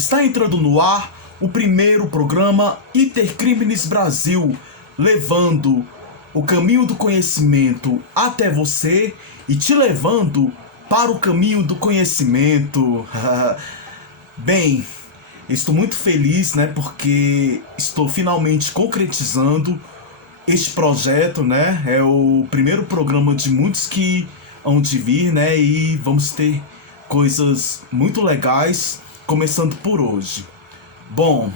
Está entrando no ar o primeiro programa Intercrimes Brasil, levando o caminho do conhecimento até você e te levando para o caminho do conhecimento. Bem, estou muito feliz, né, porque estou finalmente concretizando este projeto, né? É o primeiro programa de muitos que hão de vir, né? E vamos ter coisas muito legais, começando por hoje. Bom,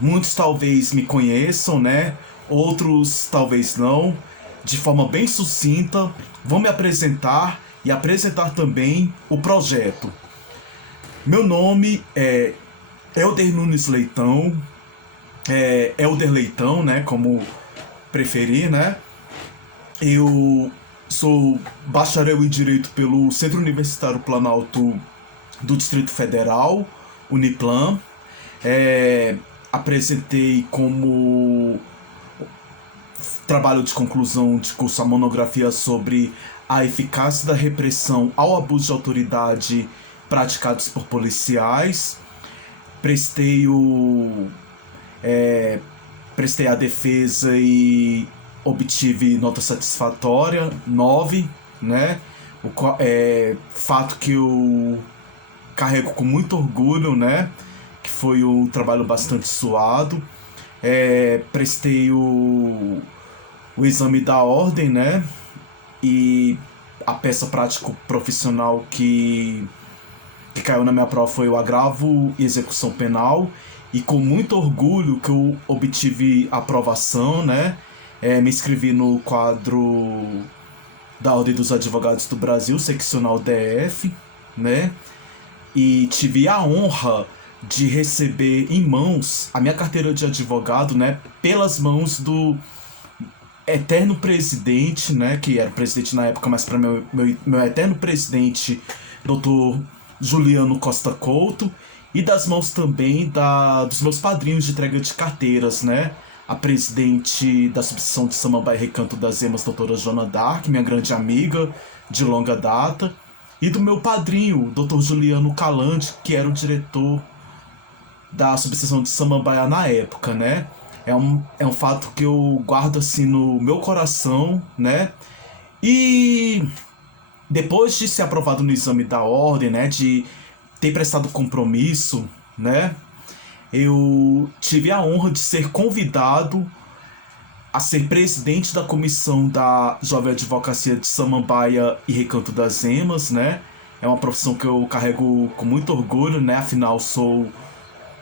muitos talvez me conheçam, né? Outros talvez não. De forma bem sucinta, vou me apresentar e apresentar também o projeto. Meu nome é Elder Nunes Leitão, Elder Leitão, né? Como preferir, né? Eu sou bacharel em Direito pelo Centro Universitário Planalto do Distrito Federal, Uniplan. Apresentei como trabalho de conclusão de curso a monografia sobre a eficácia da repressão ao abuso de autoridade praticados por policiais. Prestei a defesa e obtive nota satisfatória, 9, né? Fato que eu carrego com muito orgulho, né? Que foi um trabalho bastante suado. Prestei o exame da ordem, né? E a peça prático-profissional que caiu na minha prova foi o agravo e execução penal. E com muito orgulho que eu obtive aprovação, né? Me inscrevi no quadro da Ordem dos Advogados do Brasil, seccional DF, né? E tive a honra de receber em mãos a minha carteira de advogado, né? Pelas mãos do eterno presidente, né? Que era presidente na época, mas para meu eterno presidente, Dr. Juliano Costa Couto, e das mãos também dos meus padrinhos de entrega de carteiras, né? A presidente da subseção de Samambaia e Recanto das Emas, doutora Joana Dark, minha grande amiga de longa data, e do meu padrinho, Dr. Juliano Calante, que era o diretor da subseção de Samambaia na época, né? É um fato que eu guardo assim no meu coração, né? E depois de ser aprovado no exame da ordem, né, de ter prestado compromisso, né, eu tive a honra de ser convidado a ser presidente da comissão da Jovem Advocacia de Samambaia e Recanto das Emas, né? É uma profissão que eu carrego com muito orgulho, né? Afinal,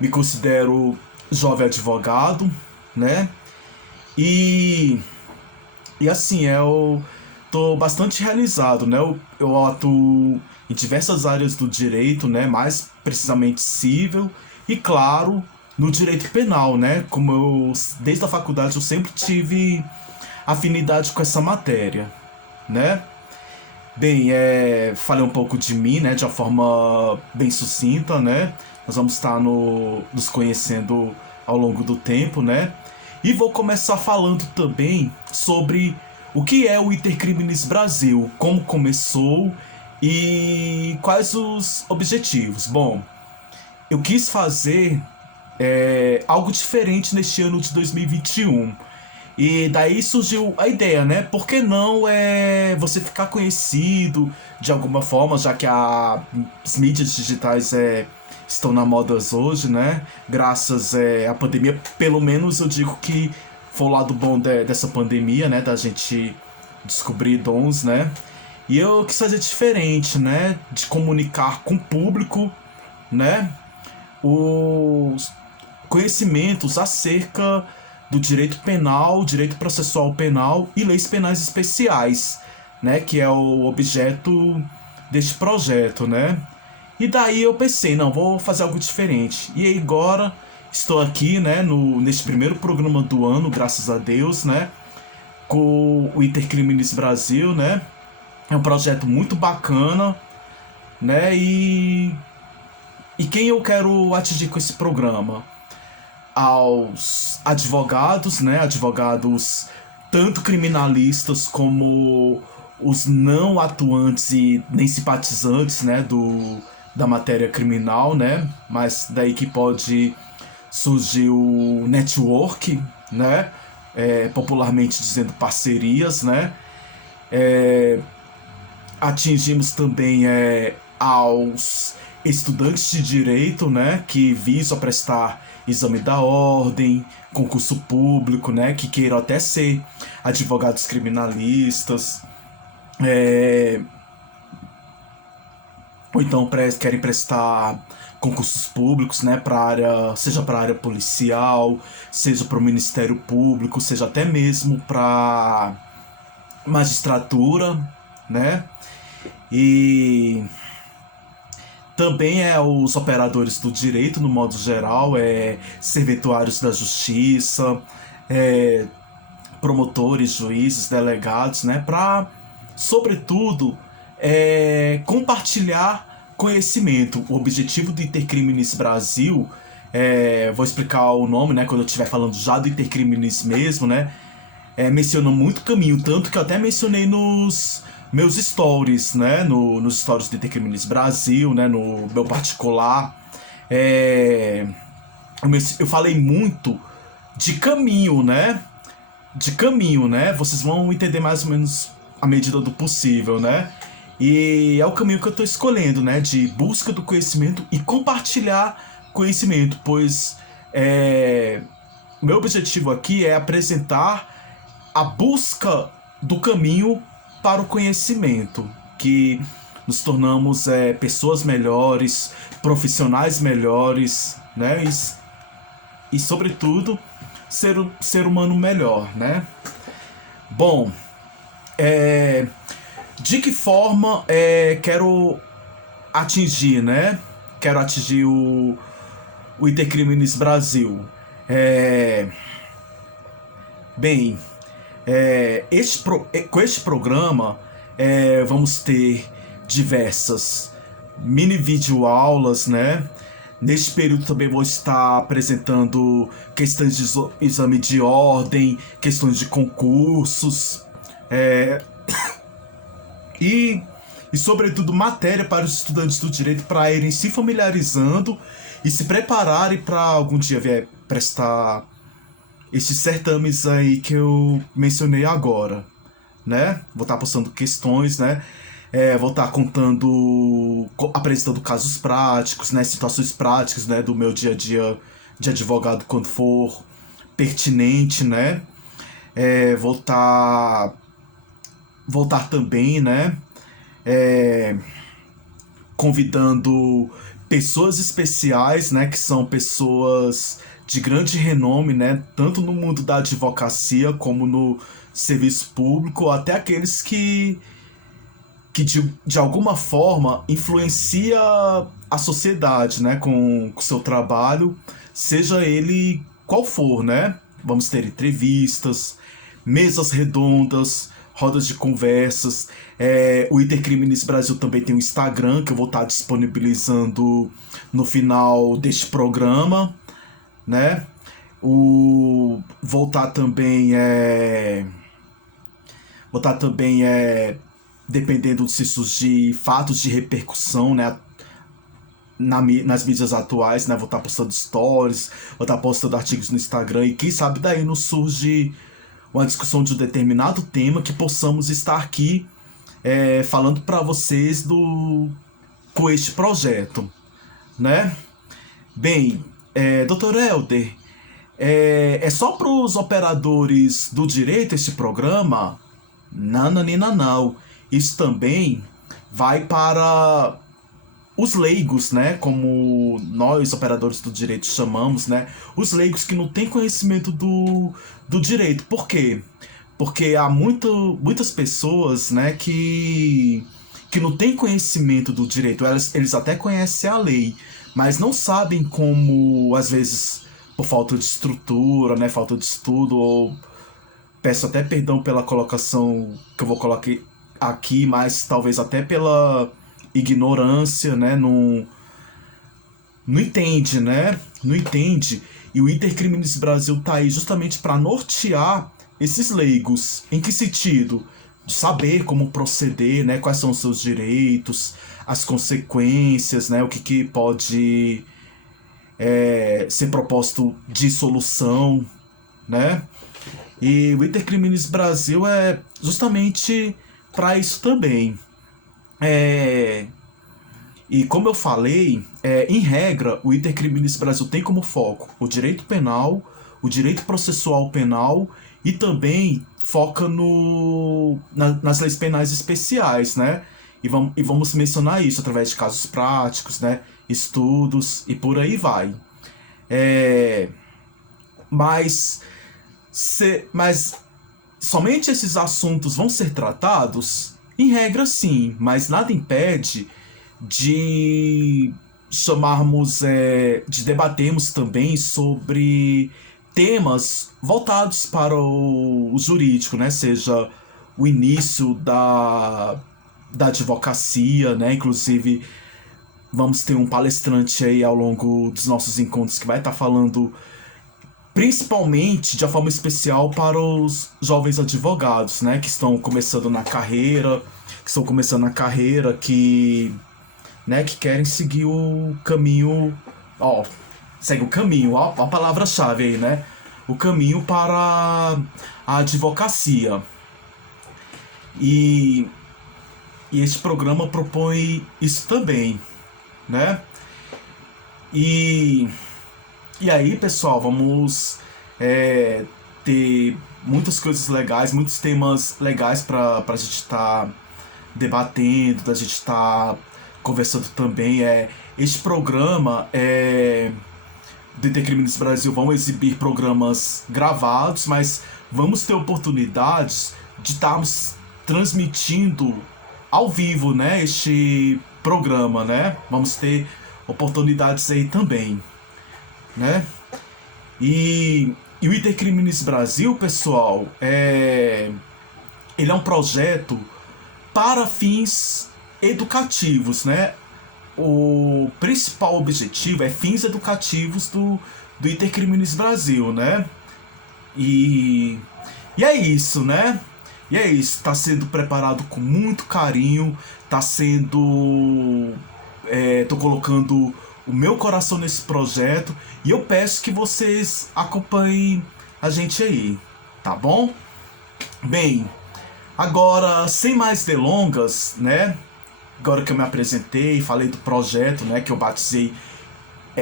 me considero jovem advogado, né? E assim, eu tô bastante realizado, né? Eu atuo em diversas áreas do direito, né? Mais precisamente civil e, claro, no direito penal, né? Como desde a faculdade eu sempre tive afinidade com essa matéria, né? Bem, falei um pouco de mim, né? De uma forma bem sucinta, né? Nós vamos estar nos conhecendo ao longo do tempo, né? E vou começar falando também sobre o que é o Intercrimes Brasil, como começou e quais os objetivos. Bom, eu quis fazer algo diferente neste ano de 2021. E daí surgiu a ideia, né? Por que não você ficar conhecido de alguma forma, já que as mídias digitais estão na moda hoje, né? Graças à pandemia, pelo menos eu digo que foi o lado bom dessa pandemia, né? Da gente descobrir dons, né? E eu quis fazer diferente, né? De comunicar com o público, né? Os conhecimentos acerca do direito penal, direito processual penal e leis penais especiais, né? Que é o objeto deste projeto, né? E daí eu pensei, não, vou fazer algo diferente. E agora estou aqui, né? Neste primeiro programa do ano, graças a Deus, né? Com o Intercrimes Brasil, né? É um projeto muito bacana, né? E quem eu quero atingir com esse programa? Aos advogados, né? Advogados tanto criminalistas como os não atuantes e nem simpatizantes, né? da matéria criminal, né? Mas daí que pode surgir o network, né? Popularmente dizendo parcerias, né? Atingimos também aos estudantes de direito, né, que visam prestar exame da ordem, concurso público, né, que queiram até ser advogados criminalistas, ou então querem prestar concursos públicos, né, para área, seja para a área policial, seja para o Ministério Público, seja até mesmo para magistratura, né? E também os operadores do direito, no modo geral, serventuários da justiça, é, promotores, juízes, delegados, né, para, sobretudo, compartilhar conhecimento. O objetivo do Intercrimes Brasil, vou explicar o nome, né, quando eu estiver falando já do Intercrimes mesmo, né, menciona muito caminho, tanto que eu até mencionei nos meus stories, né, nos stories do Intercrimes Brasil, né, no meu particular, eu falei muito de caminho, né, vocês vão entender mais ou menos à medida do possível, né, e é o caminho que eu tô escolhendo, né, de busca do conhecimento e compartilhar conhecimento, pois o meu objetivo aqui é apresentar a busca do caminho para o conhecimento, que nos tornamos pessoas melhores, profissionais melhores, né? E sobretudo, ser humano melhor, né? Bom, de que forma quero atingir, né? Quero atingir o Intercrimes Brasil. Bem, com este programa vamos ter diversas mini videoaulas, né? Neste período também vou estar apresentando questões de exame de ordem, questões de concursos, e sobretudo matéria para os estudantes do direito para irem se familiarizando e se prepararem para algum dia vier prestar esses certames aí que eu mencionei agora, né? Vou estar postando questões, né? Vou estar apresentando casos práticos, né? Situações práticas, né? Do meu dia a dia de advogado quando for pertinente, né? Vou estar também, né? Convidando pessoas especiais, né? Que são pessoas de grande renome, né, tanto no mundo da advocacia como no serviço público, até aqueles que de alguma forma influencia a sociedade, né, com seu trabalho, seja ele qual for, né? Vamos ter entrevistas, mesas redondas, rodas de conversas. O Intercrimes Brasil também tem um Instagram que eu vou estar disponibilizando no final deste programa, né? Voltar também dependendo de se surgir fatos de repercussão, né, nas mídias atuais, né, vou estar postando stories, vou estar postando artigos no Instagram, e quem sabe daí nos surge uma discussão de um determinado tema que possamos estar aqui falando para vocês com este projeto, né? Bem, Dr. Helder, é só para os operadores do direito esse programa? Não. Isso também vai para os leigos, né? Como nós, operadores do direito, chamamos, né? Os leigos que não têm conhecimento do direito. Por quê? Porque há muitas pessoas, né, que não têm conhecimento do direito. Eles até conhecem a lei, mas não sabem como, às vezes, por falta de estrutura, né, falta de estudo, ou peço até perdão pela colocação que eu vou colocar aqui, mas talvez até pela ignorância, né, não entende, né, não entende. E o Intercrimes Brasil tá aí justamente para nortear esses leigos. Em que sentido? de saber como proceder, né? Quais são os seus direitos, as consequências, né? O que pode ser proposto de solução, né? E o Intercrimes Brasil é justamente para isso também. E como eu falei, em regra, o Intercrimes Brasil tem como foco o direito penal, o direito processual penal e também foca nas leis penais especiais, né? E vamos mencionar isso através de casos práticos, né? Estudos e por aí vai. É, mas, mas somente esses assuntos vão ser tratados? Em regra, sim, mas nada impede de chamarmos, de debatermos também sobre temas voltados para o jurídico, né? Seja o início da advocacia, né? Inclusive, vamos ter um palestrante aí ao longo dos nossos encontros que vai estar falando principalmente de uma forma especial para os jovens advogados, né? Que estão começando na carreira, né, que querem seguir o caminho, segue o caminho, ó, a palavra-chave aí, né? O caminho para a advocacia. E este programa propõe isso também, né? E aí, pessoal, vamos ter muitas coisas legais, muitos temas legais para a gente estar debatendo, da gente estar conversando também. Este programa do Intercrimes Brasil vão exibir programas gravados, mas vamos ter oportunidades de estarmos transmitindo ao vivo, né, este programa, né? Vamos ter oportunidades aí também, né? E o Intercrimes Brasil, pessoal, ele é um projeto para fins educativos, né? O principal objetivo é fins educativos do Intercrimes Brasil, né? E é isso, né? E é isso, tá sendo preparado com muito carinho, tá sendo... tô colocando o meu coração nesse projeto e eu peço que vocês acompanhem a gente aí, tá bom? Bem, agora, sem mais delongas, né? Agora que eu me apresentei, falei do projeto, né, que eu batizei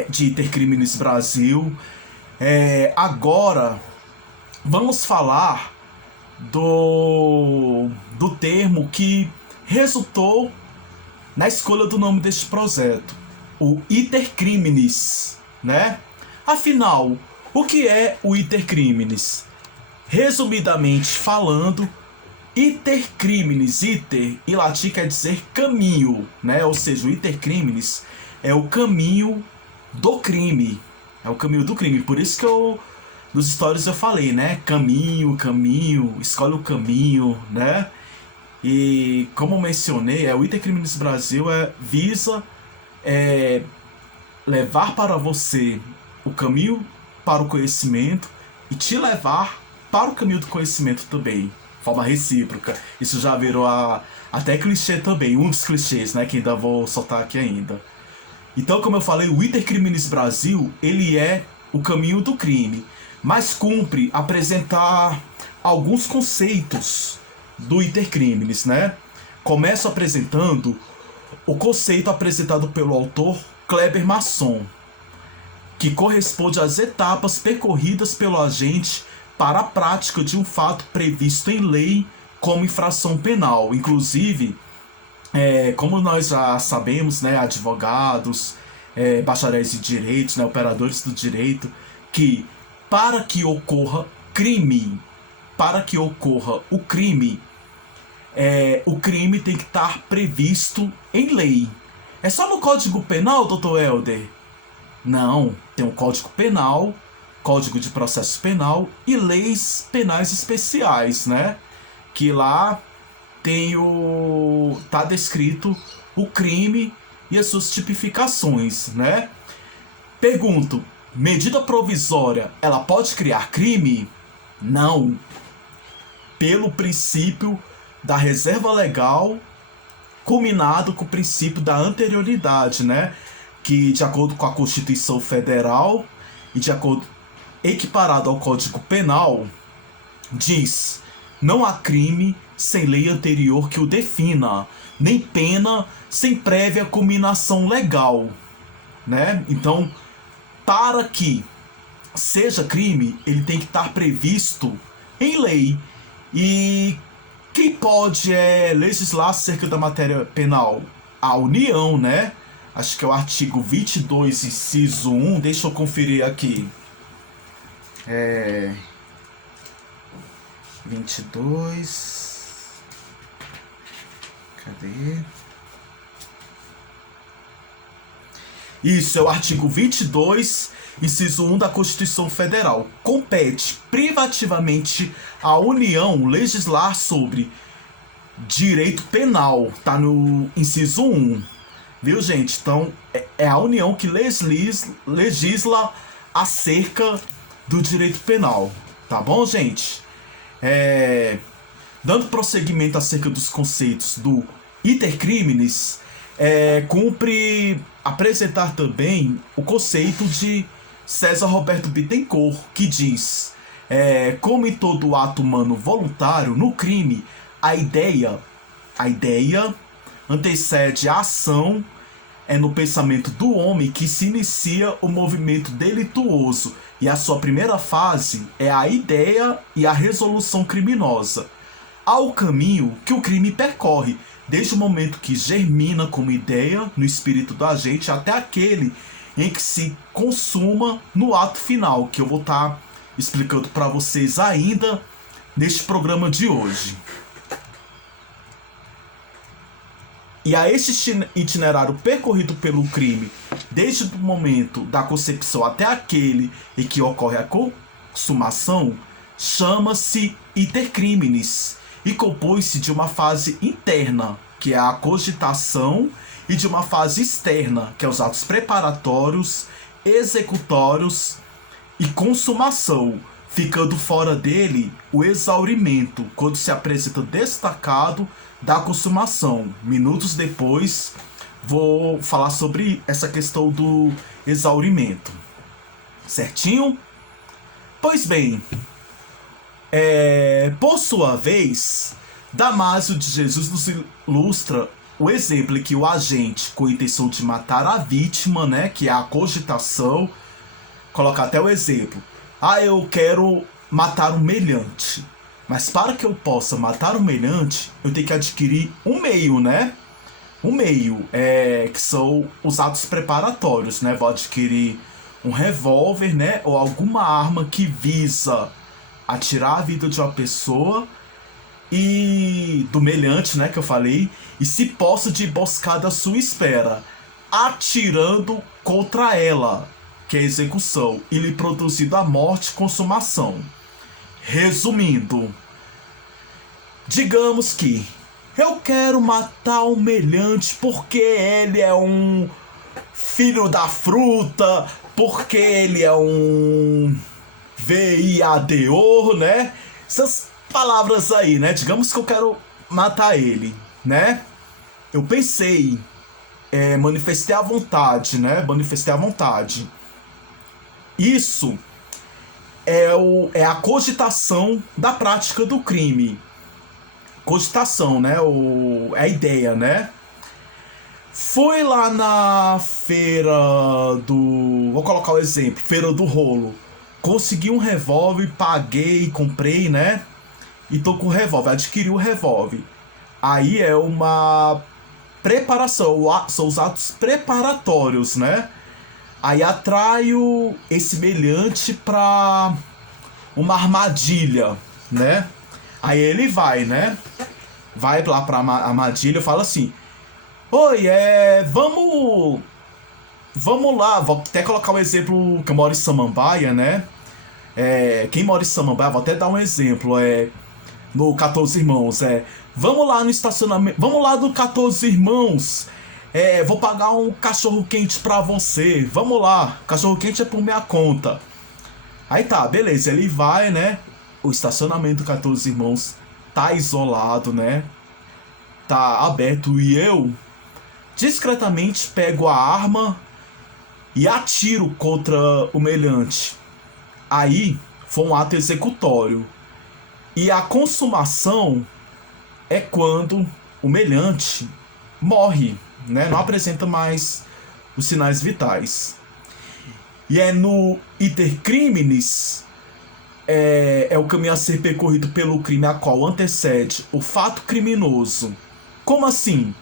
de Intercrimes Brasil, agora vamos falar do termo que resultou na escolha do nome deste projeto, o Intercrimes, né? Afinal, o que é o Intercrimes? Resumidamente falando, Intercrimes, iter em latim quer dizer caminho, né? Ou seja, o Intercrimes é o caminho do crime. É o caminho do crime. Por isso que nos stories eu falei, né? Caminho, escolhe o caminho, né? E como eu mencionei, o Intercrimes Brasil visa levar para você o caminho para o conhecimento e te levar para o caminho do conhecimento também. Forma recíproca. Isso já virou até clichê também, um dos clichês, né, que ainda vou soltar aqui ainda. Então, como eu falei, o Intercrimes Brasil, ele é o caminho do crime, mas cumpre apresentar alguns conceitos do Intercrimes, né? Começo apresentando o conceito apresentado pelo autor Kleber Masson, que corresponde às etapas percorridas pelo agente para a prática de um fato previsto em lei como infração penal. Inclusive, como nós já sabemos, né, advogados, bacharéis de direitos, né, operadores do direito, que para que ocorra o crime tem que estar previsto em lei. É só no Código Penal, Dr. Helder? Não, tem o Código Penal, Código de Processo Penal e leis penais especiais, né? Que lá tá descrito o crime e as suas tipificações, né? Pergunto, medida provisória, ela pode criar crime? Não. Pelo princípio da reserva legal, culminado com o princípio da anterioridade, né? Que, de acordo com a Constituição Federal e de acordo equiparado ao Código Penal, diz: não há crime sem lei anterior que o defina, nem pena sem prévia culminação legal, né? Então, para que seja crime, ele tem que estar previsto em lei. E quem pode legislar acerca da matéria penal? A União, né? Acho que é o artigo 22, inciso 1. Deixa eu conferir aqui. 22. Cadê? Isso, é o artigo 22, inciso 1 da Constituição Federal. Compete privativamente à União legislar sobre direito penal. Tá no inciso 1. Viu, gente? Então, é a União que legisla acerca do direito penal. Tá bom, gente? Dando prosseguimento acerca dos conceitos do iter criminis, cumpre apresentar também o conceito de César Roberto Bittencourt, que diz: como em todo ato humano voluntário, no crime, a ideia antecede a ação. É no pensamento do homem que se inicia o movimento delituoso, e a sua primeira fase é a ideia e a resolução criminosa. Há o caminho que o crime percorre, desde o momento que germina como ideia no espírito do agente até aquele em que se consuma no ato final, que eu vou estar explicando para vocês ainda neste programa de hoje. E a este itinerário percorrido pelo crime, desde o momento da concepção até aquele em que ocorre a consumação, chama-se iter criminis, e compõe-se de uma fase interna, que é a cogitação, e de uma fase externa, que é os atos preparatórios, executórios e consumação, ficando fora dele o exaurimento, quando se apresenta destacado da consumação. Minutos depois vou falar sobre essa questão do exaurimento. Certinho? Pois bem, por sua vez, Damásio de Jesus nos ilustra o exemplo em que o agente, com a intenção de matar a vítima, né, que é a cogitação, coloca até o exemplo: eu quero matar um meliante. Mas para que eu possa matar o meliante, eu tenho que adquirir um meio, né? Um meio, que são os atos preparatórios, né? Vou adquirir um revólver, né? Ou alguma arma que visa atirar a vida de uma pessoa e do meliante, né? Que eu falei. E se possa de emboscada à sua espera, atirando contra ela, que é a execução, e lhe produzindo a morte e consumação. Resumindo, digamos que eu quero matar o meliante porque ele é um filho da fruta, porque ele é um viador, né? Essas palavras aí, né? Digamos que eu quero matar ele, né? Eu pensei, manifestei a vontade, né? Manifestei a vontade. Isso é a cogitação da prática do crime. Cogitação, né? É a ideia, né? Fui lá na feira do... Vou colocar o exemplo. Feira do Rolo. Consegui um revólver, paguei, comprei, né? E tô com o revólver. Adquiri o revólver. Aí é uma preparação. São os atos preparatórios, né? Aí atraio esse meliante pra uma armadilha, né? Aí ele vai, né? Vai lá pra armadilha e fala assim: oi, vamos lá. Vou até colocar um exemplo que eu moro em Samambaia, né? Quem mora em Samambaia, vou até dar um exemplo. No 14 Irmãos, vamos lá no estacionamento. Vamos lá do 14 Irmãos. Vou pagar um cachorro quente pra você. Vamos lá, cachorro quente é por minha conta. Aí tá, beleza, ele vai, né? O estacionamento do 14 Irmãos tá isolado, né? Tá aberto e eu discretamente pego a arma e atiro contra o meliante. Aí foi um ato executório. E a consumação é quando o meliante morre, né? Não apresenta mais os sinais vitais. E é no iter criminis, é o caminho a ser percorrido pelo crime a qual antecede o fato criminoso. Como assim?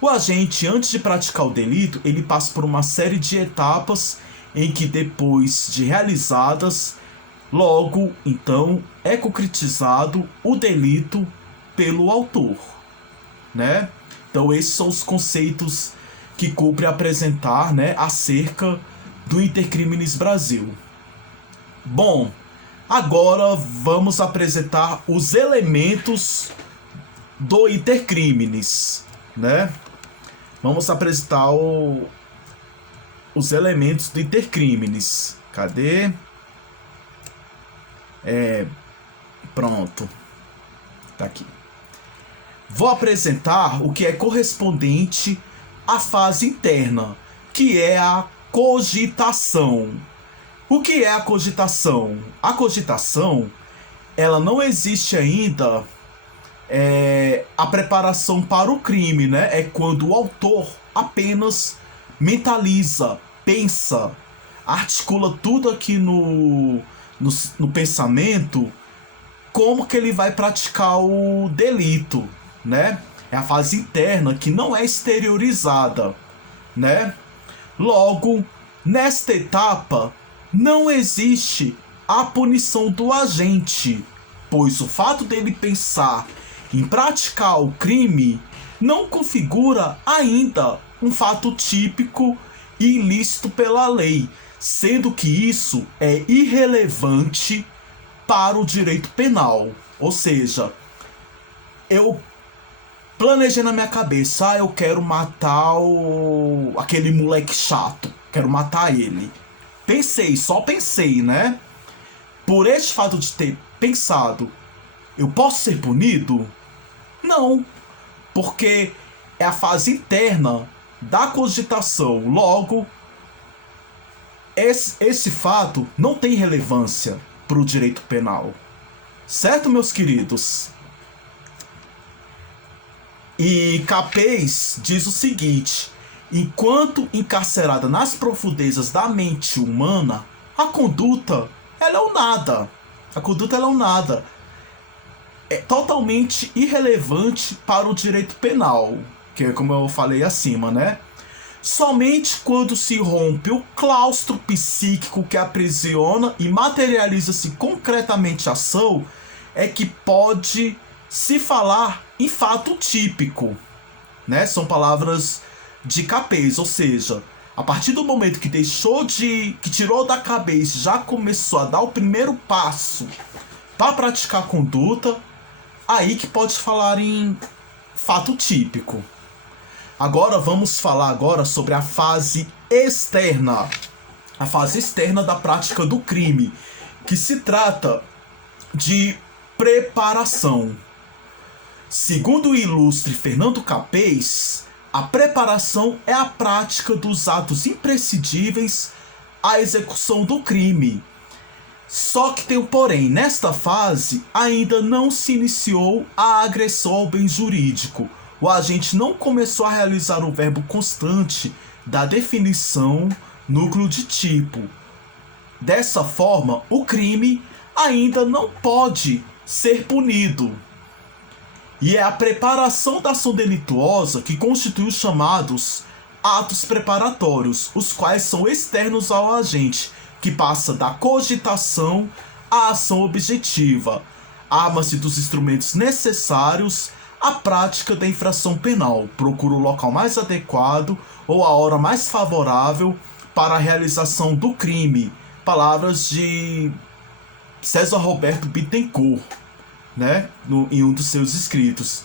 O agente, antes de praticar o delito, ele passa por uma série de etapas em que, depois de realizadas, logo, então, é concretizado o delito pelo autor, né? Então, esses são os conceitos que cumpre apresentar, né, acerca do iter criminis Brasil. Bom, agora vamos apresentar os elementos do iter criminis, né? Vamos apresentar os elementos do iter criminis. Cadê? Pronto. Tá aqui. Vou apresentar o que é correspondente à fase interna, que é a cogitação. O que é a cogitação? A cogitação, ela não existe ainda a preparação para o crime, né? É quando o autor apenas mentaliza, pensa, articula tudo aqui no pensamento, como que ele vai praticar o delito, né? É a fase interna que não é exteriorizada, né? Logo, nesta etapa, não existe a punição do agente, pois o fato dele pensar em praticar o crime não configura ainda um fato típico e ilícito pela lei, sendo que isso é irrelevante para o direito penal. Ou seja, eu planejei na minha cabeça, eu quero matar aquele moleque chato, quero matar ele. Pensei, só pensei, né? Por este fato de ter pensado, eu posso ser punido? Não, porque é a fase interna da cogitação. Logo, esse fato não tem relevância para o direito penal. Certo, meus queridos? E Capês diz o seguinte: enquanto encarcerada nas profundezas da mente humana, a conduta ela é o nada. A conduta ela é o nada. É totalmente irrelevante para o direito penal, que é como eu falei acima, né? Somente quando se rompe o claustro psíquico que aprisiona e materializa-se concretamente a ação é que pode se falar em fato típico, né? São palavras de Capês, ou seja, a partir do momento que que tirou da cabeça, já começou a dar o primeiro passo para praticar a conduta, aí que pode falar em fato típico. Agora vamos falar agora sobre a fase externa. A fase externa da prática do crime, que se trata de preparação. Segundo o ilustre Fernando Capês, a preparação é a prática dos atos imprescindíveis à execução do crime. Só que tem um porém, nesta fase ainda não se iniciou a agressão ao bem jurídico. O agente não começou a realizar o verbo constante da definição núcleo de tipo. Dessa forma, o crime ainda não pode ser punido. E é a preparação da ação delituosa que constitui os chamados atos preparatórios, os quais são externos ao agente, que passa da cogitação à ação objetiva. Arma-se dos instrumentos necessários à prática da infração penal, procura o local mais adequado ou a hora mais favorável para a realização do crime. Palavras de César Roberto Bittencourt, né, em um dos seus escritos.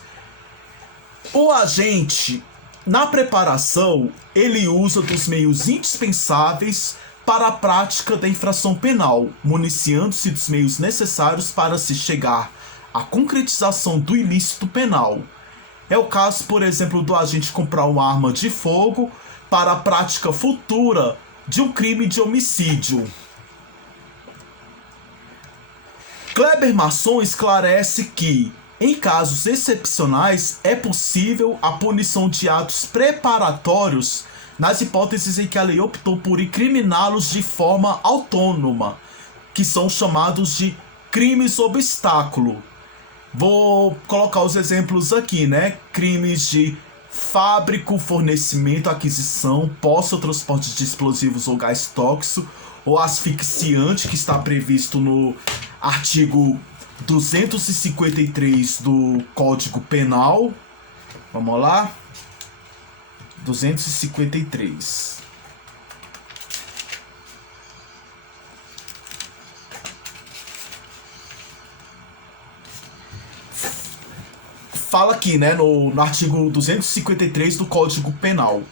O agente, na preparação, ele usa dos meios indispensáveis para a prática da infração penal, municiando-se dos meios necessários para se chegar a concretização do ilícito penal. É o caso, por exemplo, do agente comprar uma arma de fogo para a prática futura de um crime de homicídio. Kleber Masson esclarece que, em casos excepcionais, é possível a punição de atos preparatórios nas hipóteses em que a lei optou por incriminá-los de forma autônoma, que são chamados de crimes obstáculo. Vou colocar os exemplos aqui, né? Crimes de fábrico, fornecimento, aquisição, posse ou transporte de explosivos ou gás tóxico ou asfixiante, que está previsto no artigo 253 do Código Penal. Vamos lá. 253. Fala aqui, né, no artigo 253 do Código Penal.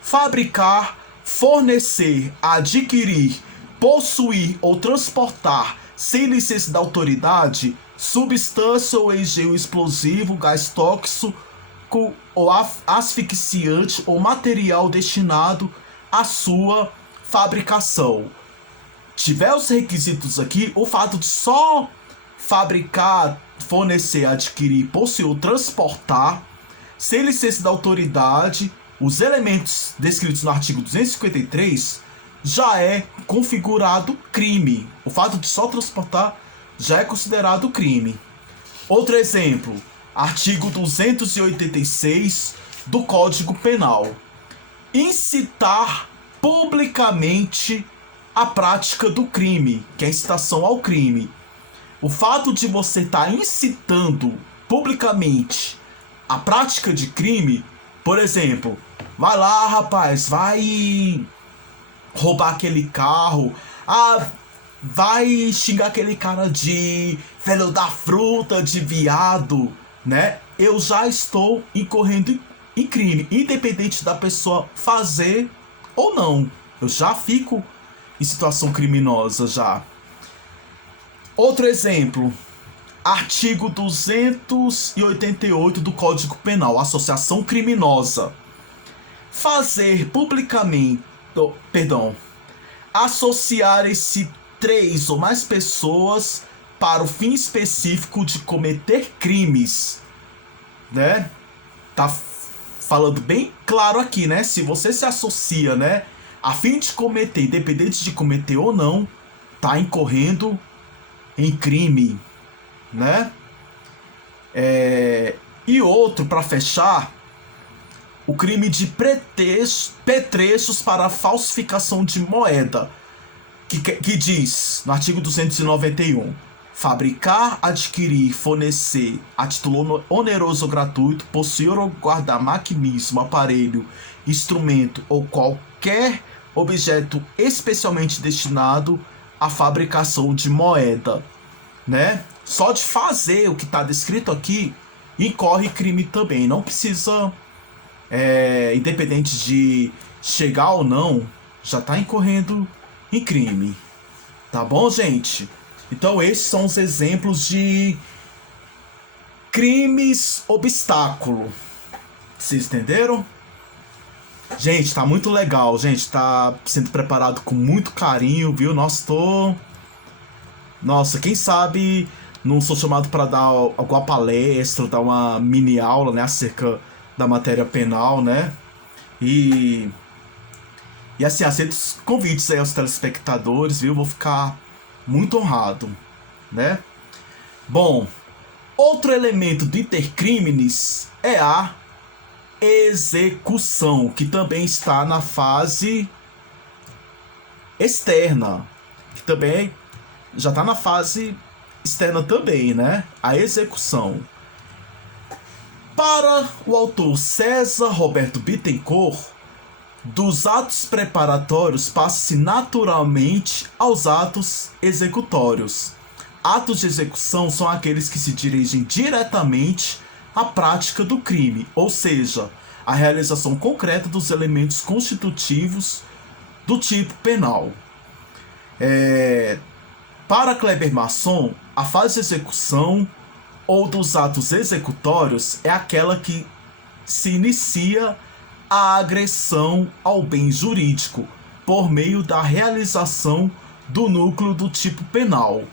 Fabricar, fornecer, adquirir, possuir ou transportar, sem licença da autoridade, substância ou engenho explosivo, gás tóxico ou asfixiante ou material destinado à sua fabricação. Tiver os requisitos aqui, o fato de só fabricar, fornecer, adquirir, possuir ou transportar, sem licença da autoridade, os elementos descritos no artigo 253 já é configurado crime. O fato de só transportar já é considerado crime. Outro exemplo, artigo 286 do Código Penal. Incitar publicamente a prática do crime, que é a incitação ao crime. O fato de você estar incitando publicamente a prática de crime, por exemplo, vai lá, rapaz, vai roubar aquele carro, vai xingar aquele cara de velho da fruta, de viado, né? Eu já estou incorrendo em crime, independente da pessoa fazer ou não. Eu já fico em situação criminosa já. Outro exemplo, artigo 288 do Código Penal, associação criminosa. Fazer publicamente, associarem-se 3 ou mais pessoas para o fim específico de cometer crimes, né? Tá falando bem claro aqui, né? Se você se associa, né, a fim de cometer, independente de cometer ou não, tá incorrendo em crime, né? E outro, para fechar, o crime de petrechos para falsificação de moeda, que diz, no artigo 291, fabricar, adquirir, fornecer, a título oneroso ou gratuito, possuir ou guardar maquinismo, aparelho, instrumento ou qualquer objeto especialmente destinado à fabricação de moeda, né? Só de fazer o que está descrito aqui incorre crime também. Não precisa, independente de chegar ou não, já está incorrendo em crime. Tá bom, gente? Então esses são os exemplos de crimes obstáculo. Vocês entenderam? Gente, tá muito legal, gente. Tá sendo preparado com muito carinho, viu? Nossa, quem sabe não sou chamado para dar alguma palestra, dar uma mini aula, né, acerca da matéria penal, né? E assim, aceito os convites aí aos telespectadores, viu? Vou ficar muito honrado, né? Bom, outro elemento do intercrimes é a execução, que também está na fase externa, que também já está na fase externa também, né? A execução. Para o autor César Roberto Bittencourt, dos atos preparatórios passa-se naturalmente aos atos executórios. Atos de execução são aqueles que se dirigem diretamente à prática do crime, ou seja, a realização concreta dos elementos constitutivos do tipo penal. Para Kleber Masson, a fase de execução ou dos atos executórios é aquela que se inicia a agressão ao bem jurídico por meio da realização do núcleo do tipo penal.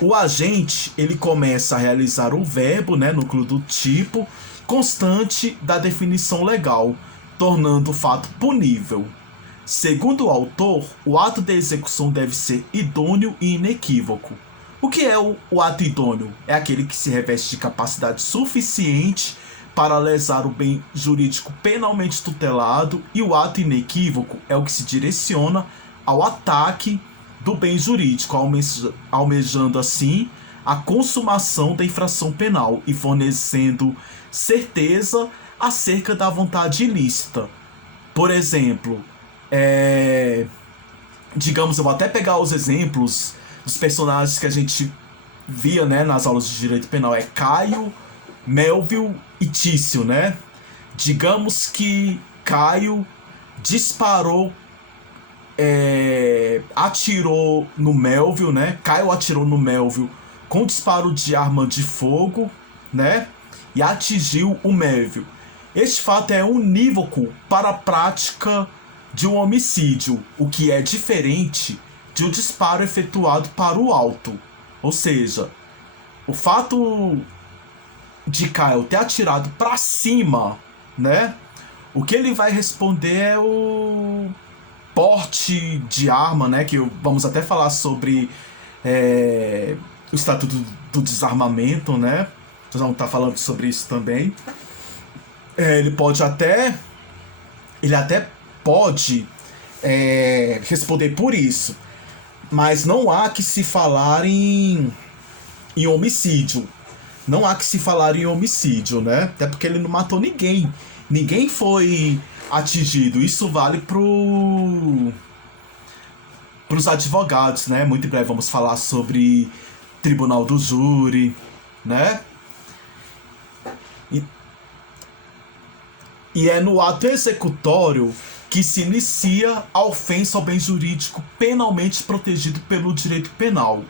O agente, ele começa a realizar o verbo, né, núcleo do tipo, constante da definição legal, tornando o fato punível. Segundo o autor, o ato de execução deve ser idôneo e inequívoco. O que é o ato idôneo? É aquele que se reveste de capacidade suficiente para lesar o bem jurídico penalmente tutelado, e o ato inequívoco é o que se direciona ao ataque do bem jurídico, almejando assim a consumação da infração penal e fornecendo certeza acerca da vontade ilícita. Por exemplo, digamos, eu vou até pegar os exemplos dos personagens que a gente via, né, nas aulas de direito penal. É Caio, Melville e Tício, né? Digamos que Caio disparou, atirou no Melville, né? Caio atirou no Melville com disparo de arma de fogo, né? E atingiu o Melville. Este fato é unívoco para a prática de um homicídio, o que é diferente de um disparo efetuado para o alto. Ou seja, o fato de Caio ter atirado para cima, né? O que ele vai responder é o porte de arma, né? Que vamos até falar sobre o Estatuto do Desarmamento, né? Nós vamos estar falando sobre isso também. Ele até pode responder por isso, mas não há que se falar em homicídio. Não há que se falar em homicídio, né? Até porque ele não matou ninguém. Ninguém foi atingido. Isso vale pros advogados, né? Muito em breve vamos falar sobre tribunal do júri, né? E é no ato executório que se inicia a ofensa ao bem jurídico penalmente protegido pelo direito penal.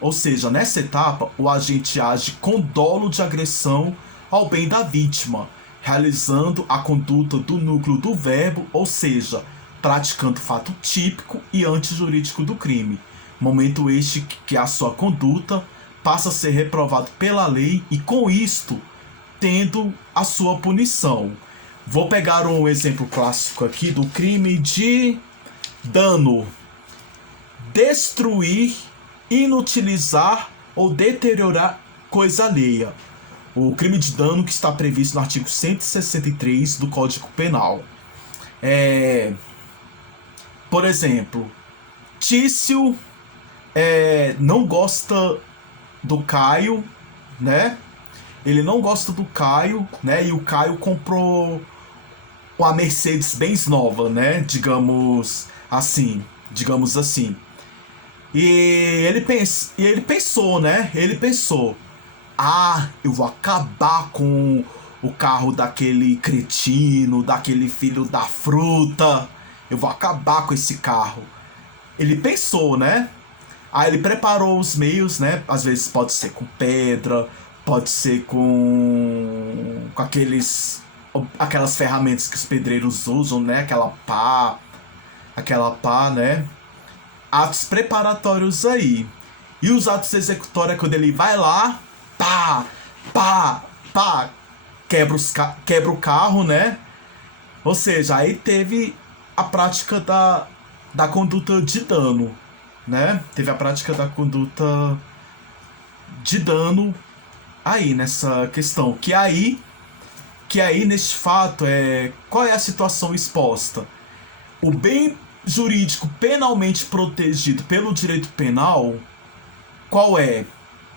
Ou seja, nessa etapa, o agente age com dolo de agressão ao bem da vítima, realizando a conduta do núcleo do verbo, ou seja, praticando fato típico e antijurídico do crime. Momento este que a sua conduta passa a ser reprovado pela lei e, com isto, tendo a sua punição. Vou pegar um exemplo clássico aqui do crime de dano. Destruir, inutilizar ou deteriorar coisa alheia. O crime de dano que está previsto no artigo 163 do Código Penal. Por exemplo, Tício não gosta do Caio, né? Ele não gosta do Caio, né? E o Caio comprou uma Mercedes-Benz nova, né? Digamos assim. E ele pensou, né? Ele pensou: eu vou acabar com o carro daquele cretino, daquele filho da fruta. Eu vou acabar com esse carro. Ele pensou, né? Aí ele preparou os meios, né? Às vezes pode ser com pedra, pode ser com aquelas ferramentas que os pedreiros usam, né? Aquela pá, né? Atos preparatórios aí. E os atos executórios é quando ele vai lá, quebra o carro, né? Ou seja, aí teve a prática da conduta de dano, né? Teve a prática da conduta de dano aí nessa questão. Que aí neste fato, qual é a situação exposta? O bem jurídico penalmente protegido pelo direito penal, qual é?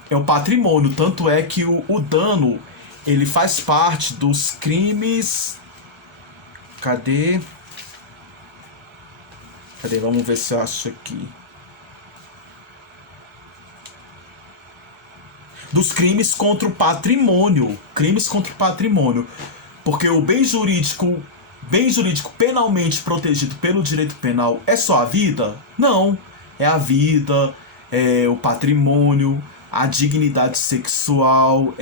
É o patrimônio. Tanto é que o dano, ele faz parte dos crimes... Cadê? Vamos ver se eu acho aqui. Dos crimes contra o patrimônio. Crimes contra o patrimônio. Porque o bem jurídico penalmente protegido pelo direito penal é só a vida? Não. É a vida, é o patrimônio, a dignidade sexual,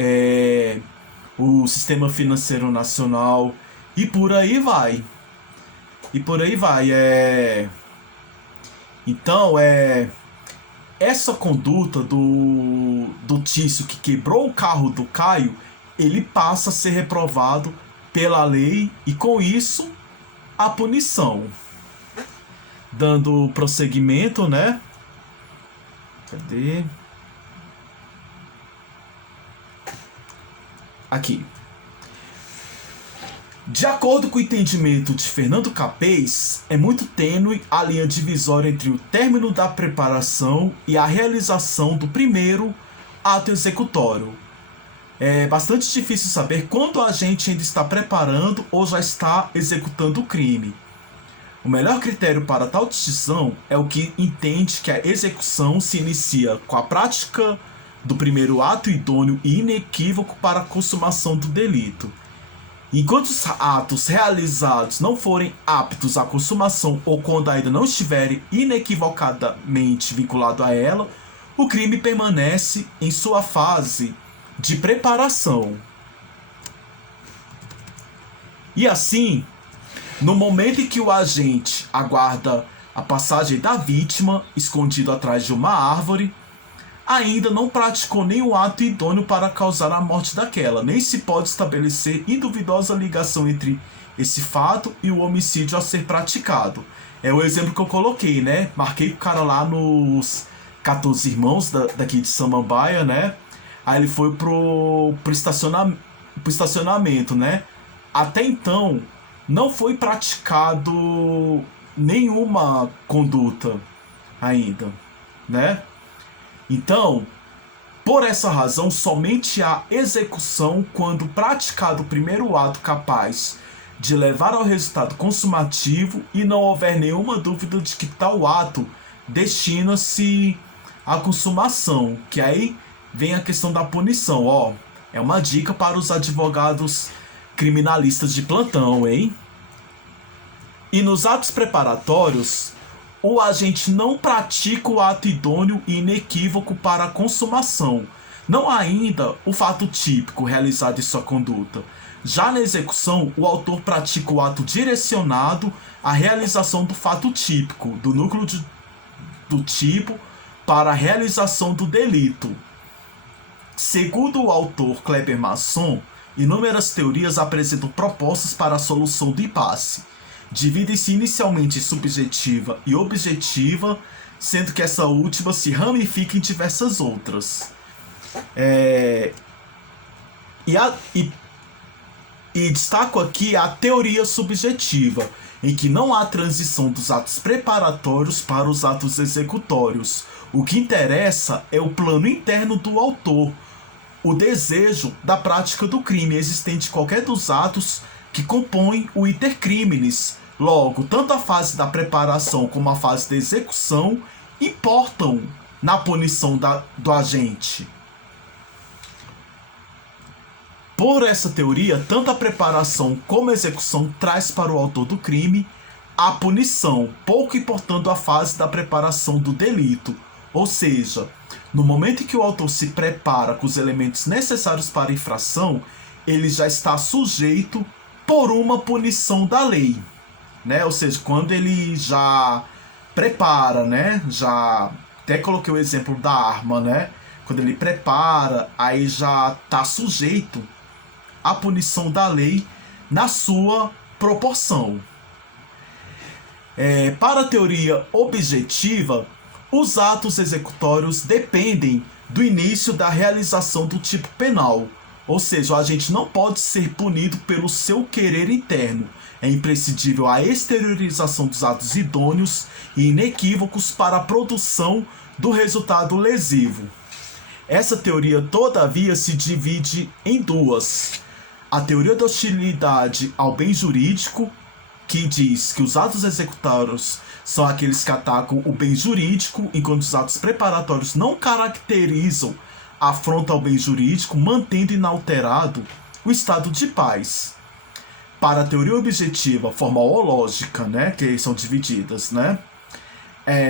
o sistema financeiro nacional e por aí vai. E por aí vai. Então, essa conduta do Tício que quebrou o carro do Caio, ele passa a ser reprovado pela lei e com isso a punição. Dando prosseguimento, né? Cadê? Aqui. De acordo com o entendimento de Fernando Capês, é muito tênue a linha divisória entre o término da preparação e a realização do primeiro ato executório. É bastante difícil saber quando a gente ainda está preparando ou já está executando o crime. O melhor critério para tal distinção é o que entende que a execução se inicia com a prática do primeiro ato idôneo e inequívoco para a consumação do delito. Enquanto os atos realizados não forem aptos à consumação ou quando ainda não estiverem inequivocadamente vinculado a ela, o crime permanece em sua fase de preparação. E assim, no momento em que o agente aguarda a passagem da vítima, escondido atrás de uma árvore, ainda não praticou nenhum ato idôneo para causar a morte daquela, nem se pode estabelecer induvidosa ligação entre esse fato e o homicídio a ser praticado. É o exemplo que eu coloquei, né? Marquei o cara lá nos 14 Irmãos daqui de Samambaia, né? Aí ele foi pro estacionamento, né? Até então, não foi praticado nenhuma conduta ainda, né? Então, por essa razão, somente há execução quando praticado o primeiro ato capaz de levar ao resultado consumativo e não houver nenhuma dúvida de que tal ato destina-se à consumação, que aí vem a questão da punição. Ó, é uma dica para os advogados criminalistas de plantão, hein? E nos atos preparatórios, o agente não pratica o ato idôneo e inequívoco para a consumação. Não há ainda o fato típico realizado em sua conduta. Já na execução, o autor pratica o ato direcionado à realização do fato típico, do núcleo do tipo, para a realização do delito. Segundo o autor Kleber Masson, inúmeras teorias apresentam propostas para a solução do impasse. Dividem-se inicialmente em subjetiva e objetiva, sendo que essa última se ramifica em diversas outras. E destaco aqui a teoria subjetiva, em que não há transição dos atos preparatórios para os atos executórios. O que interessa é o plano interno do autor, o desejo da prática do crime existente em qualquer dos atos que compõem o iter criminis. Logo, tanto a fase da preparação como a fase da execução importam na punição do agente. Por essa teoria, tanto a preparação como a execução traz para o autor do crime a punição, pouco importando a fase da preparação do delito. Ou seja, no momento em que o autor se prepara com os elementos necessários para a infração, ele já está sujeito por uma punição da lei. Né? Ou seja, quando ele já prepara, né? Já até coloquei o exemplo da arma, né? Quando ele prepara, aí já está sujeito à punição da lei na sua proporção. Para a teoria objetiva, os atos executórios dependem do início da realização do tipo penal. Ou seja, o agente não pode ser punido pelo seu querer interno. É imprescindível a exteriorização dos atos idôneos e inequívocos para a produção do resultado lesivo. Essa teoria, todavia, se divide em duas. A teoria da hostilidade ao bem jurídico, que diz que os atos executórios são aqueles que atacam o bem jurídico, enquanto os atos preparatórios não caracterizam a afronta ao bem jurídico, mantendo inalterado o estado de paz. Para a teoria objetiva, formal ou lógica, né, que são divididas, né,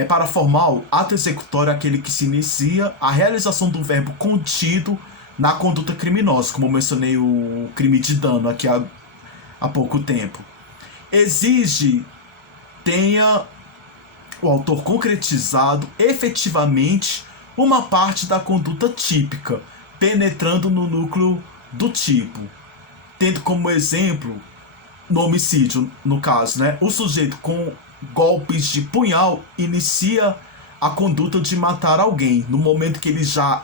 Para formal, ato executório é aquele que se inicia a realização do verbo contido na conduta criminosa, como eu mencionei o crime de dano aqui há pouco tempo. Exige tenha o autor concretizado efetivamente uma parte da conduta típica, penetrando no núcleo do tipo, tendo como exemplo, no homicídio, no caso, né, o sujeito com golpes de punhal inicia a conduta de matar alguém. No momento que ele já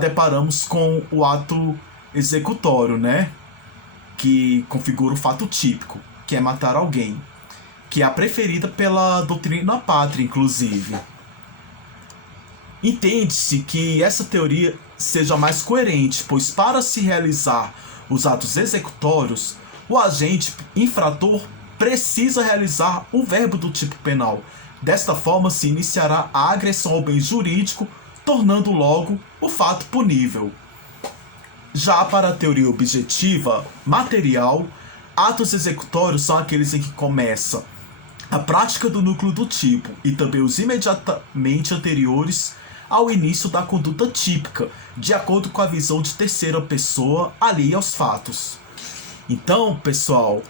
deparamos com o ato executório, né? Que configura o fato típico, que é matar alguém, que é a preferida pela doutrina pátria, inclusive. Entende-se que essa teoria seja mais coerente, pois para se realizar os atos executórios, o agente infrator precisa realizar o verbo do tipo penal. Desta forma, se iniciará a agressão ao bem jurídico, tornando logo o fato punível. Já para a teoria objetiva, material, atos executórios são aqueles em que começa a prática do núcleo do tipo e também os imediatamente anteriores ao início da conduta típica, de acordo com a visão de terceira pessoa alheia aos fatos. Então, pessoal,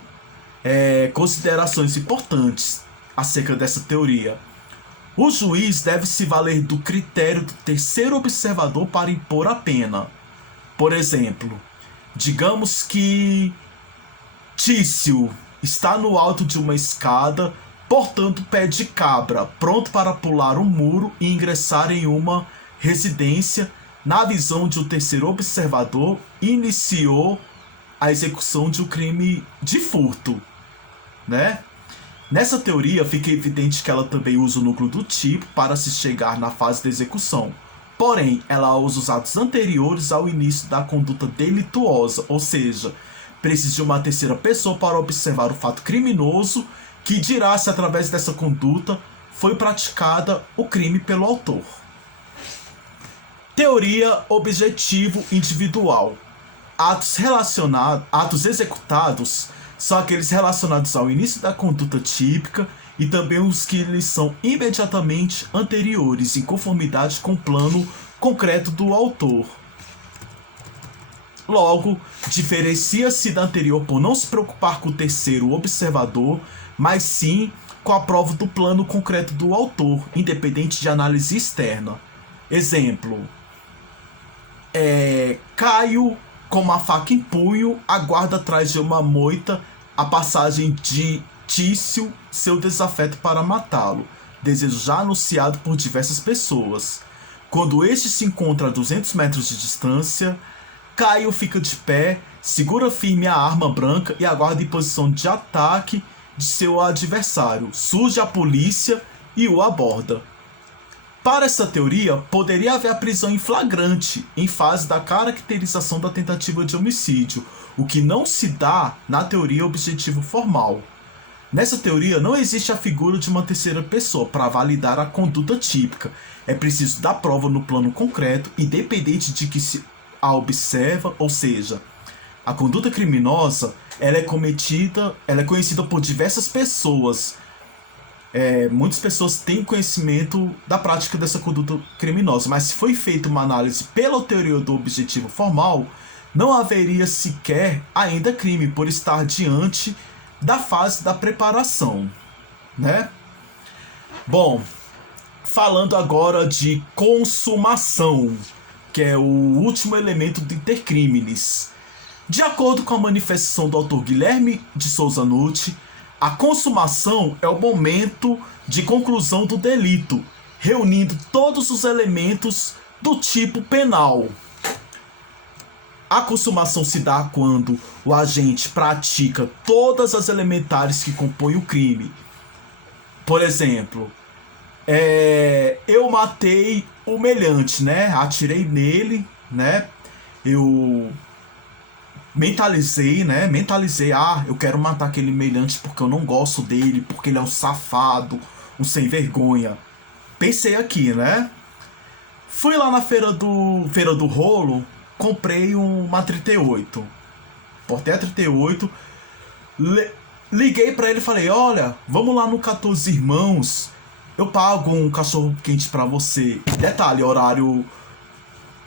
considerações importantes acerca dessa teoria. O juiz deve se valer do critério do terceiro observador para impor a pena. Por exemplo, digamos que Tício está no alto de uma escada, portando pé de cabra, pronto para pular um muro e ingressar em uma residência. Na visão de um terceiro observador, iniciou a execução de um crime de furto, né? Nessa teoria, fica evidente que ela também usa o núcleo do tipo para se chegar na fase da execução. Porém, ela usa os atos anteriores ao início da conduta delituosa, ou seja, precisa de uma terceira pessoa para observar o fato criminoso, que dirá se através dessa conduta foi praticada o crime pelo autor. Teoria objetivo individual. Atos executados são aqueles relacionados ao início da conduta típica e também os que lhes são imediatamente anteriores, em conformidade com o plano concreto do autor. Logo, diferencia-se da anterior por não se preocupar com o terceiro observador, mas sim com a prova do plano concreto do autor, independente de análise externa. Exemplo: Caio, com uma faca em punho, aguarda atrás de uma moita a passagem de Tício, seu desafeto para matá-lo, desejo já anunciado por diversas pessoas. Quando este se encontra a 200 metros de distância, Caio fica de pé, segura firme a arma branca e aguarda em posição de ataque de seu adversário. Surge a polícia e o aborda. Para essa teoria, poderia haver a prisão em flagrante, em fase da caracterização da tentativa de homicídio, o que não se dá na teoria objetivo formal. Nessa teoria, não existe a figura de uma terceira pessoa para validar a conduta típica. É preciso dar prova no plano concreto, independente de que se a observa, ou seja, a conduta criminosa ela é conhecida por diversas pessoas. Muitas pessoas têm conhecimento da prática dessa conduta criminosa, mas se foi feita uma análise pela teoria do objetivo formal, não haveria sequer ainda crime por estar diante da fase da preparação, né? Bom, falando agora de consumação, que é o último elemento do intercrimes. De acordo com a manifestação do autor Guilherme de Souza Nutti, a consumação é o momento de conclusão do delito, reunindo todos os elementos do tipo penal. A consumação se dá quando o agente pratica todas as elementares que compõem o crime. Por exemplo, eu matei o meliante, né? Atirei nele, né? Eu mentalizei, eu quero matar aquele meliante porque eu não gosto dele, porque ele é um safado, um sem vergonha. Pensei aqui, né? Fui lá na feira do rolo, comprei uma 38. Portei a 38, liguei pra ele e falei, olha, vamos lá no 14 Irmãos, eu pago um cachorro quente pra você. Detalhe, horário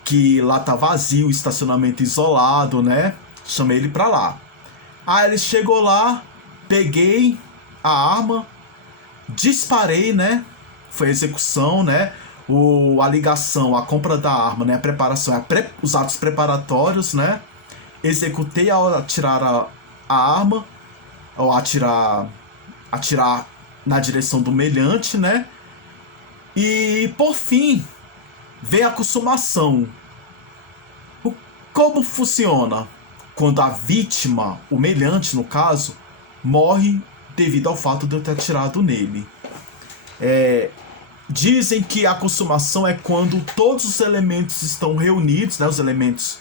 que lá tá vazio, estacionamento isolado, né? Chamei ele pra lá. Aí ele chegou lá, peguei a arma, disparei, né? Foi a execução, né? A ligação, a compra da arma, né? A preparação, os atos preparatórios, né? Executei ao atirar a arma, ao atirar na direção do meliante, né? E por fim, veio a consumação. Como funciona? Quando a vítima, o meliante no caso, morre devido ao fato de eu ter atirado nele. Dizem que a consumação é quando todos os elementos estão reunidos, né, os elementos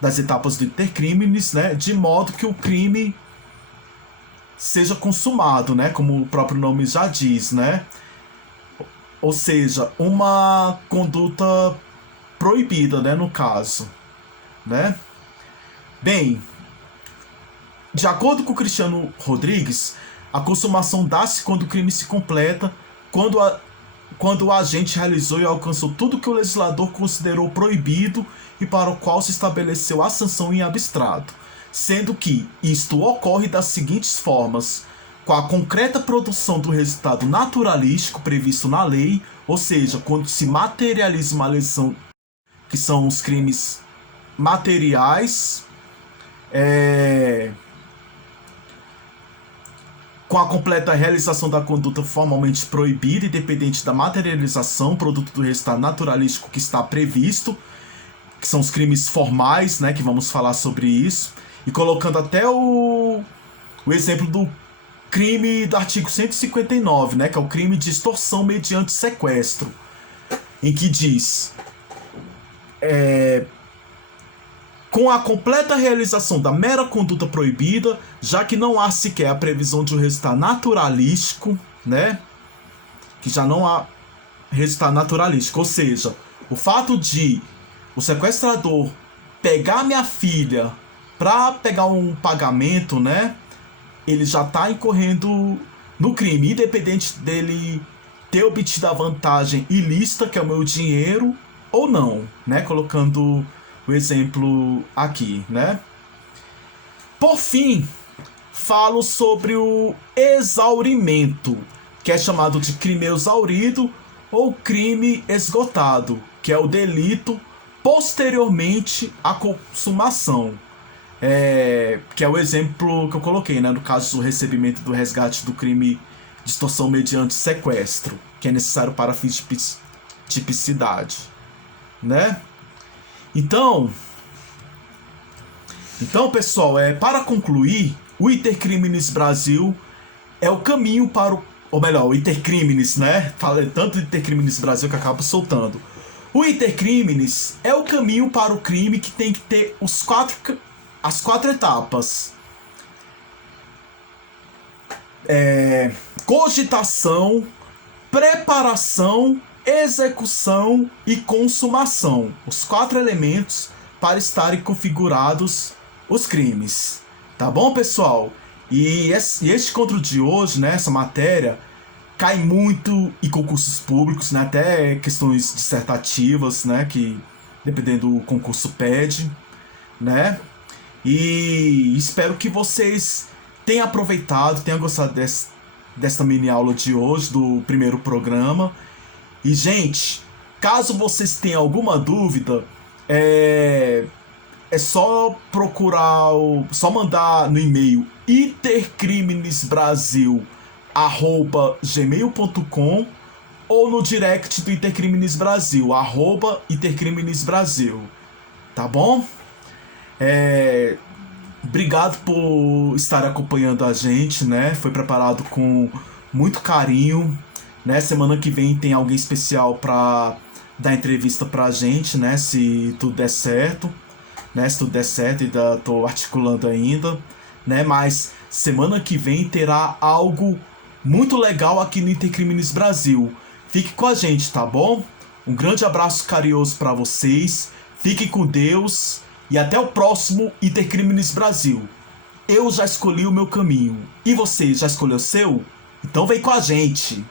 das etapas do intercrimes, né, de modo que o crime seja consumado, né, como o próprio nome já diz, né? Ou seja, uma conduta proibida, né, no caso, né? Bem, de acordo com o Cristiano Rodrigues, a consumação dá-se quando o crime se completa, quando o agente realizou e alcançou tudo que o legislador considerou proibido e para o qual se estabeleceu a sanção em abstrato, sendo que isto ocorre das seguintes formas: com a concreta produção do resultado naturalístico previsto na lei, ou seja, quando se materializa uma lesão, que são os crimes materiais, com a completa realização da conduta formalmente proibida, independente da materialização, produto do resultado naturalístico que está previsto, que são os crimes formais, né, que vamos falar sobre isso, e colocando até o exemplo do crime do artigo 159, né, que é o crime de extorsão mediante sequestro, em que diz... com a completa realização da mera conduta proibida, já que não há sequer a previsão de um resultado naturalístico, né? Que já não há resultado naturalístico. Ou seja, o fato de o sequestrador pegar minha filha para pegar um pagamento, né? Ele já está incorrendo no crime, independente dele ter obtido a vantagem ilícita, que é o meu dinheiro, ou não, né? Colocando o exemplo aqui, né? Por fim, falo sobre o exaurimento, que é chamado de crime exaurido ou crime esgotado, que é o delito posteriormente à consumação. Que é o exemplo que eu coloquei, né? No caso do recebimento do resgate do crime de extorsão mediante sequestro, que é necessário para fins de tipicidade, né? Então, pessoal, para concluir, o Intercrimes Brasil é o caminho para o... Ou melhor, o Intercrimes, né? Falei tanto de Intercrimes Brasil que eu acabo soltando. O Intercrimes é o caminho para o crime que tem que ter as quatro etapas. Cogitação, preparação, execução e consumação. Os 4 elementos para estarem configurados os crimes. Tá bom, pessoal? E este conteúdo de hoje, né, essa matéria, cai muito em concursos públicos, né, até questões dissertativas, né, que dependendo do concurso pede, né? E espero que vocês tenham aproveitado, tenham gostado desta mini aula de hoje, do primeiro programa. E, gente, caso vocês tenham alguma dúvida, é só procurar, só mandar no e-mail intercriminesbrasil@gmail.com ou no direct do Intercrimes Brasil, @Intercrimes Brasil. Tá bom? Obrigado por estar acompanhando a gente, né? Foi preparado com muito carinho, né? Semana que vem tem alguém especial pra dar entrevista pra gente, né? Se tudo der certo, né? Se tudo der certo, ainda tô articulando ainda, né? Mas semana que vem terá algo muito legal aqui no Intercrimes Brasil. Fique com a gente, tá bom? Um grande abraço carinhoso pra vocês. Fique com Deus E até o próximo Intercrimes Brasil. Eu já escolhi o meu caminho. E você já escolheu o seu? Então vem com a gente!